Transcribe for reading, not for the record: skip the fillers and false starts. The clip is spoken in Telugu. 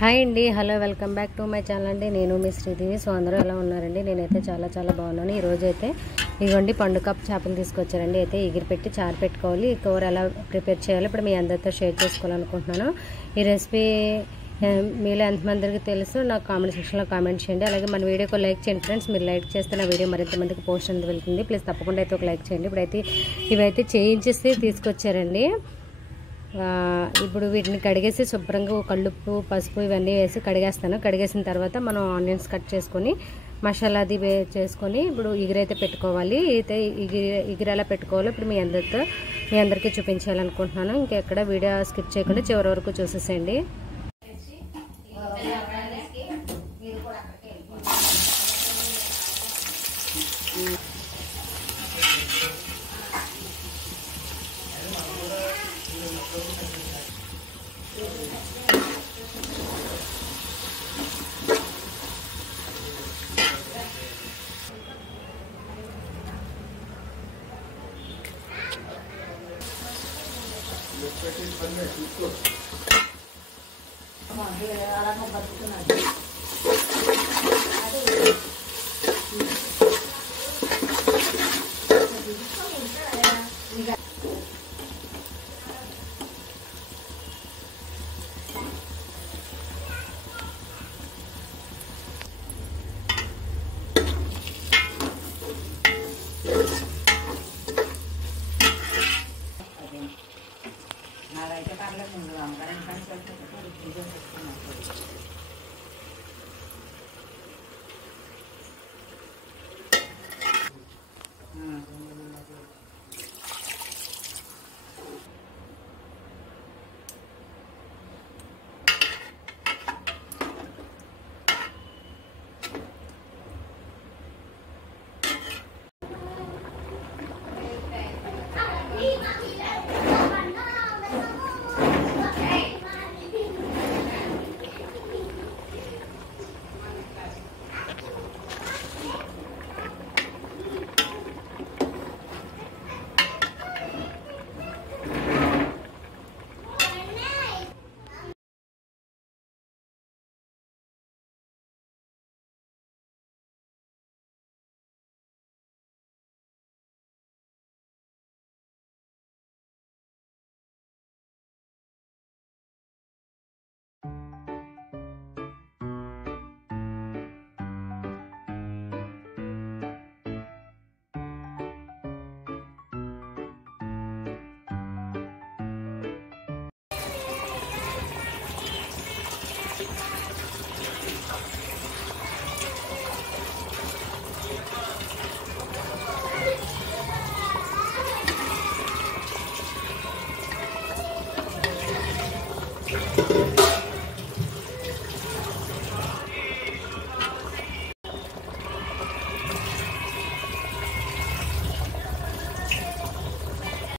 హాయ్ అండి, hello, welcome back to my channel అండి. నేను మీ శ్రీదేవి. సో అందరూ ఎలా ఉన్నారండి? నేనైతే చాలా బాగున్నాను. ఈరోజు అయితే ఇదిగోండి పండు కప్ చేపలు తీసుకొచ్చారండి. అయితే ఎగిరి పెట్టి చారు పెట్టుకోవాలి. ఈ కూర ఎలా ప్రిపేర్ చేయాలి ఇప్పుడు మీ అందరితో షేర్ చేసుకోవాలనుకుంటున్నాను. ఈ రెసిపీ మీలో ఎంతమందికి తెలుసు నాకు కామెంట్ సెక్షన్లో కామెంట్ చేయండి. అలాగే మన వీడియోకి లైక్ చేయండి ఫ్రెండ్స్. మీరు లైక్ చేస్తే నా వీడియో మరింత మందికి పోస్ట్ అనేది వెళ్తుంది. ప్లీజ్ తప్పకుండా అయితే ఒక లైక్ చేయండి. ఇప్పుడైతే ఇవైతే చేయించేసి తీసుకొచ్చారండి. ఇప్పుడు వీటిని కడిగేసి శుభ్రంగా కల్లుప్పు, పసుపు ఇవన్నీ వేసి కడిగేస్తాను. కడిగేసిన తర్వాత మనం ఆనియన్స్ కట్ చేసుకొని మసాలా అది చేసుకొని ఇప్పుడు ఎగిరైతే పెట్టుకోవాలి. అయితే ఎగిరి ఎలా పెట్టుకోవాలో ఇప్పుడు మీ అందరికీ చూపించాలనుకుంటున్నాను. ఇంకెక్కడ వీడియో స్కిప్ చేయకుండా చివరి వరకు చూసేసేయండి.